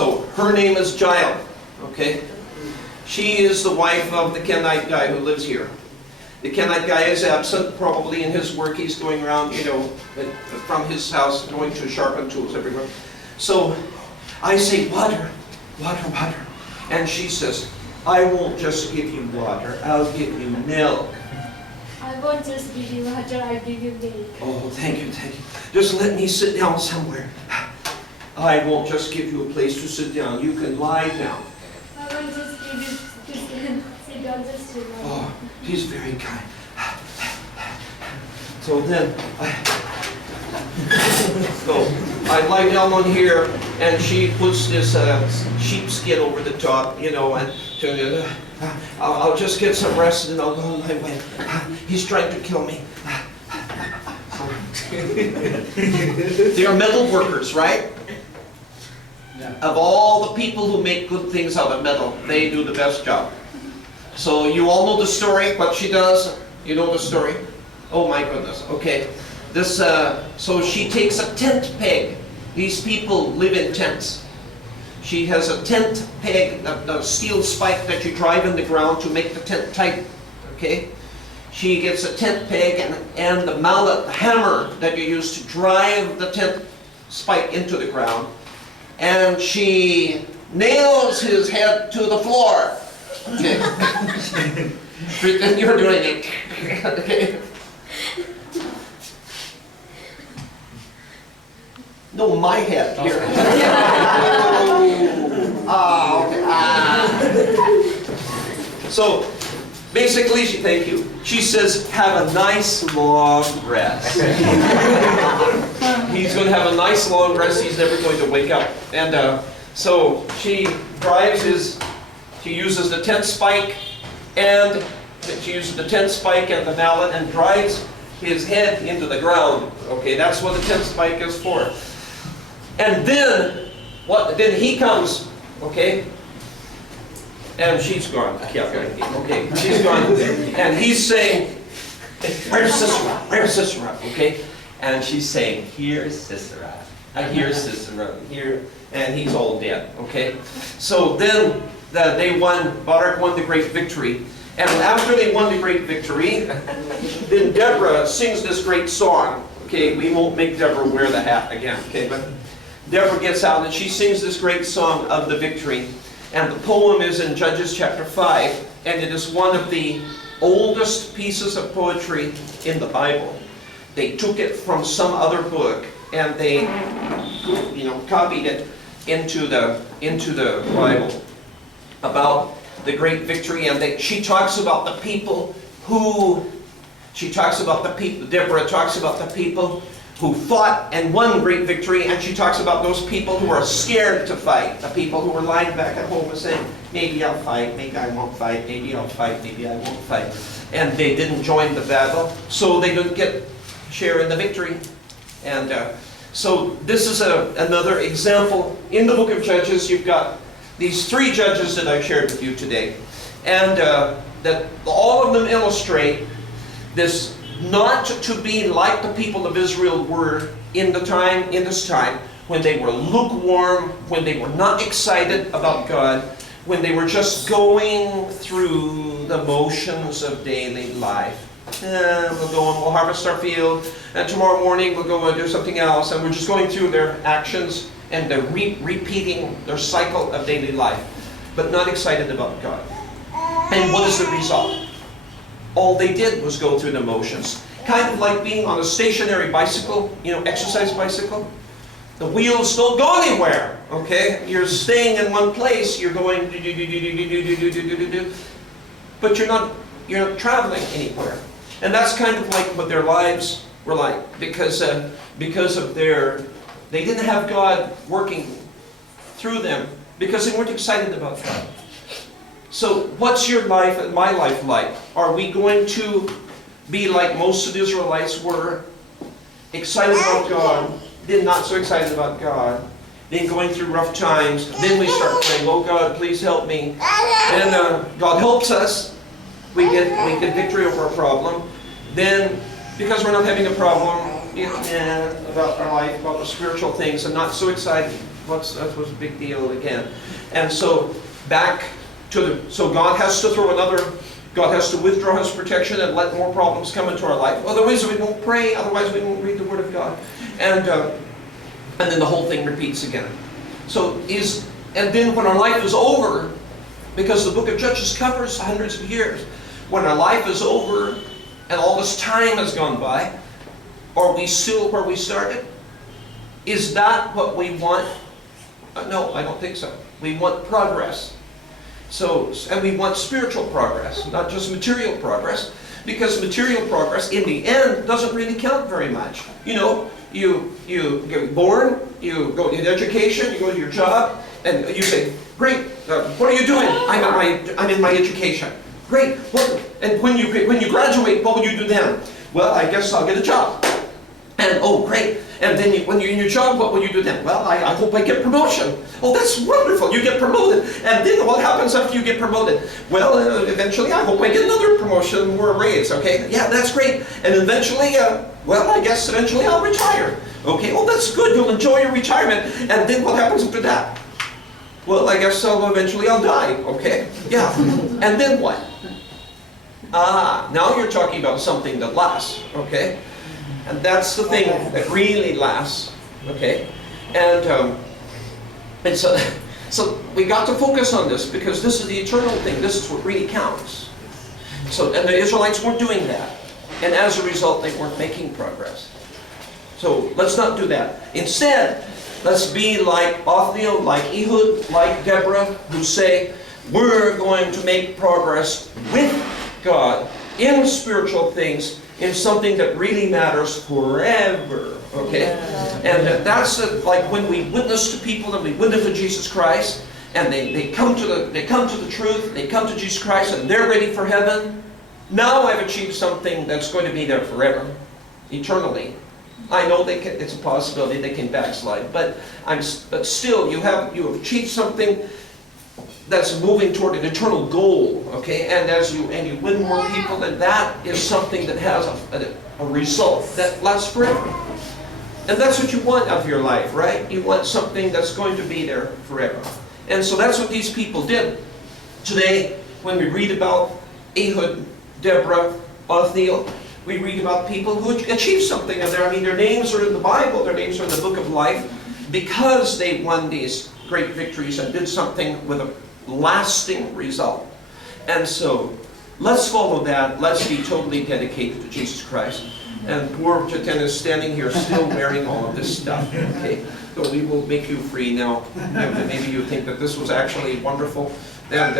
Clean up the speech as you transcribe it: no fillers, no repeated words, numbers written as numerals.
So her name is Jael, okay? She is the wife of the Kenite guy who lives here. The Kenite guy is absent, probably in his work. He's going around, you know, from his house, going to sharpen tools everywhere. So I say, water, water, water. And she says, I won't just give you water, I'll give you milk. I won't just give you water, I'll give you milk. Oh, thank you, thank you. Just let me sit down somewhere. I won't just give you a place to sit down. You can lie down. I won't just give you to sit down, just to lie. Oh, he's very kind. So then, I lie down on here, and she puts this sheepskin over the top, you know, and I'll just get some rest and I'll go on my way. He's trying to kill me. They are metal workers, right? Yeah. Of all the people who make good things out of metal, they do the best job. So you all know the story, what she does. You know the story? Oh my goodness, okay. This, so she takes a tent peg. These people live in tents. She has a tent peg, a steel spike that you drive in the ground to make the tent tight, okay? She gets a tent peg and the mallet, the hammer that you use to drive the tent spike into the ground. And she nails his head to the floor. Okay. Pretend you're doing it. Okay. No, my head here. Okay. So basically, thank you. She says, have a nice long rest. He's going to have a nice long rest. He's never going to wake up. And so she she uses the tent spike and the mallet and drives his head into the ground. Okay, that's what the tent spike is for. And then he comes, okay, and she's gone. Okay, she's gone. And he's saying, where's Sisera? Where's Sisera? Okay, and she's saying, here's Sisera. Here's Sisera. Here, and he's all dead. Okay, so then Barak won the great victory. And after they won the great victory, then Deborah sings this great song. Okay, we won't make Deborah wear the hat again. Okay, but Deborah gets out and she sings this great song of the victory. And the poem is in Judges chapter 5, and it is one of the oldest pieces of poetry in the Bible. They took it from some other book and they, copied it into the Bible about the great victory. And she talks about the people Deborah talks about the people who fought and won great victory, and she talks about those people who are scared to fight, the people who were lying back at home and saying, maybe I'll fight, maybe I won't fight, maybe I'll fight, maybe I won't fight. And they didn't join the battle, so they didn't get share in the victory. And so this is another example. In the book of Judges, you've got these three judges that I shared with you today. And that all of them illustrate this not to be like the people of Israel were in this time, when they were lukewarm, when they were not excited about God, when they were just going through the motions of daily life. We'll go and we'll harvest our field, and tomorrow morning we'll go and do something else, and we're just going through their actions and they're repeating their cycle of daily life, but not excited about God. And what is the result? All they did was go through the motions. Kind of like being on a stationary bicycle, exercise bicycle. The wheels don't go anywhere, okay? You're staying in one place, you're going but you're not traveling anywhere. And that's kind of like what their lives were like, because of they didn't have God working through them, because they weren't excited about God. So what's your life and my life like? Are we going to be like most of the Israelites were, excited about God, then not so excited about God, then going through rough times, then we start praying, oh God, please help me. Then God helps us, we get victory over a problem. Then, because we're not having a problem about our life, about the spiritual things, and not so excited, that was a big deal again. And so so God has to God has to withdraw His protection and let more problems come into our life. Otherwise we won't pray, otherwise we won't read the Word of God. And then the whole thing repeats again. And then when our life is over, because the book of Judges covers hundreds of years, when our life is over and all this time has gone by, are we still where we started? Is that what we want? No, I don't think so. We want progress. And we want spiritual progress, not just material progress, because material progress in the end doesn't really count very much. You know, you get born, you go to education, you go to your job, and you say, great, what are you doing? I'm in my education. Great. And when you graduate, what will you do then? Well, I guess I'll get a job. And oh, great. And then when you're in your job, what will you do then? Well, I hope I get promotion. Oh, that's wonderful. You get promoted. And then what happens after you get promoted? Well, eventually I hope I get another promotion or a raise. Okay? Yeah, that's great. And eventually, I guess eventually I'll retire. Okay? Oh, that's good. You'll enjoy your retirement. And then what happens after that? Well, I guess eventually I'll die. Okay? Yeah. And then what? Now you're talking about something that lasts. Okay? And that's the thing that really lasts, okay? And so we got to focus on this because this is the eternal thing. This is what really counts. And the Israelites weren't doing that. And as a result, they weren't making progress. So let's not do that. Instead, let's be like Othniel, like Ehud, like Deborah, who say, we're going to make progress with God in spiritual things, in something that really matters forever, okay? And that's like when we witness to people and we witness to Jesus Christ, and they come to the truth, they come to Jesus Christ, and they're ready for heaven. Now I've achieved something that's going to be there forever, eternally. I know it's a possibility they can backslide, but still you have achieved something that's moving toward an eternal goal, okay? And as you win more people, then that is something that has a result that lasts forever. And that's what you want out of your life, right? You want something that's going to be there forever. And so that's what these people did. Today, when we read about Ehud, Deborah, Othniel, we read about people who achieved something. And their names are in the Bible, their names are in the book of life, because they won these great victories and did something with a lasting result. And so let's follow that. Let's be totally dedicated to Jesus Christ. And poor Jiten is standing here still wearing all of this stuff. Okay, so we will make you free now. Maybe you think that this was actually wonderful. And